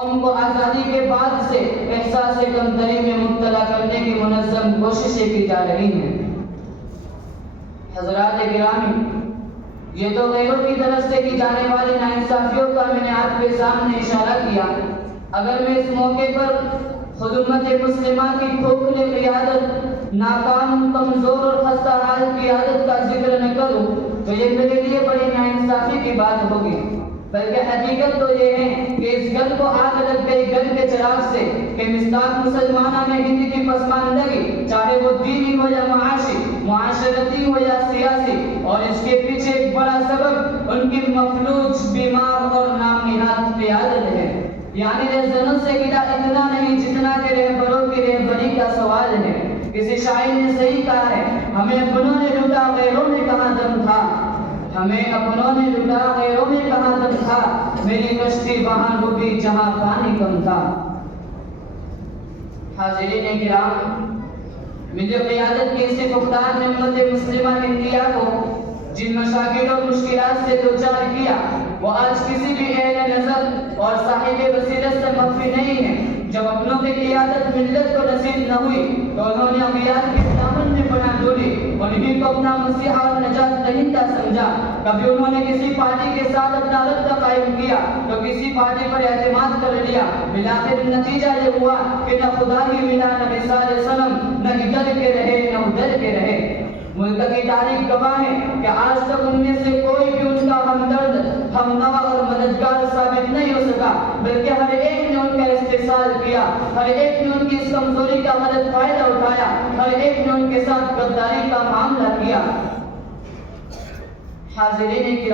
قوم کو آزادی کے بعد سے احساس کمتری میں مبتلا کرنے کی منظم کوششیں کی جا رہی ہیں۔ حضرات گرامی، یہ تو غیروں کی طرف سے کی جانے والی ناانصافیوں کا میں نے آپ کے سامنے اشارہ کیا۔ اگر میں اس موقع پر خود امت مسلمہ کی کھوکھلے قیادت، ناکام، کمزور اور خستہ حال قیادت کا ذکر نہ کروں تو یہ میرے لیے بڑی ناانصافی کی بات ہوگی۔ بلکہ حقیقت تو یہ ہے کہ اس گل کو آگ لگ گئی گل کے چراغ سے کہ مصداق مسلمانہ میں ہند کی پسماندگی، چاہے وہ دینی ہو یا معاشی، معاشرتی ہو یا سیاسی، اور اس کے پیچھے ایک بڑا سبب ان کی مفلوج، بیمار اور نامنہاد قیادت ہے۔ یعنی رہزنوں سے گلا اتنا نہیں جتنا کہ رہبروں کی رہبری کا سوال ہے۔ کسی شاعر نے صحیح کہا ہے، ہمیں اپنوں نے لوٹا غیروں میں کہاں دم تھا، ہمیں اپنوں نے لوٹا غیروں میں کہاں دم تھا، میری کشتی وہاں ڈوبی جہاں پانی کم تھا۔ حاضرین کرام، ملی قیادت کی اسی فقدان نے امت مسلمہ انڈیا کو جن مشاکل اور مشکلات سے دوچار کیا وہ آج کسی بھی اہل نظر اور صاحب بصیرت سے مخفی نہیں ہے۔ جب اپنوں کی قیادت ملت کو نصیب نہ ہوئی تو انہوں نے اغیار کے دامن میں پناہ ڈولی، انہیں کو اپنا مسیحا اور نجات دہندہ سمجھا۔ کبھی انہوں نے کسی پارٹی کے ساتھ اپنا رابطہ قائم کیا تو کسی پارٹی پر اعتماد کر لیا۔ بالآخر نتیجہ یہ ہوا کہ نہ خدا ہی ملا، نہ مثال صنم، نہ ادھر کے رہے نہ ادھر کے رہے۔ ملک کی تاریخ گواہ ہے کہ آج تک ان میں سے کوئی بھی ان کا ہمدرد، ہمنوا اور مددگار ثابت نہیں ہو سکا، بلکہ ہر ایک نے ان کا استحصال کیا، ہر ایک نے ان کی اس کمزوری کا غلط فائدہ اٹھایا، ہر ایک نے ان کے ساتھ غداری کا معاملہ کیا۔ حاضرین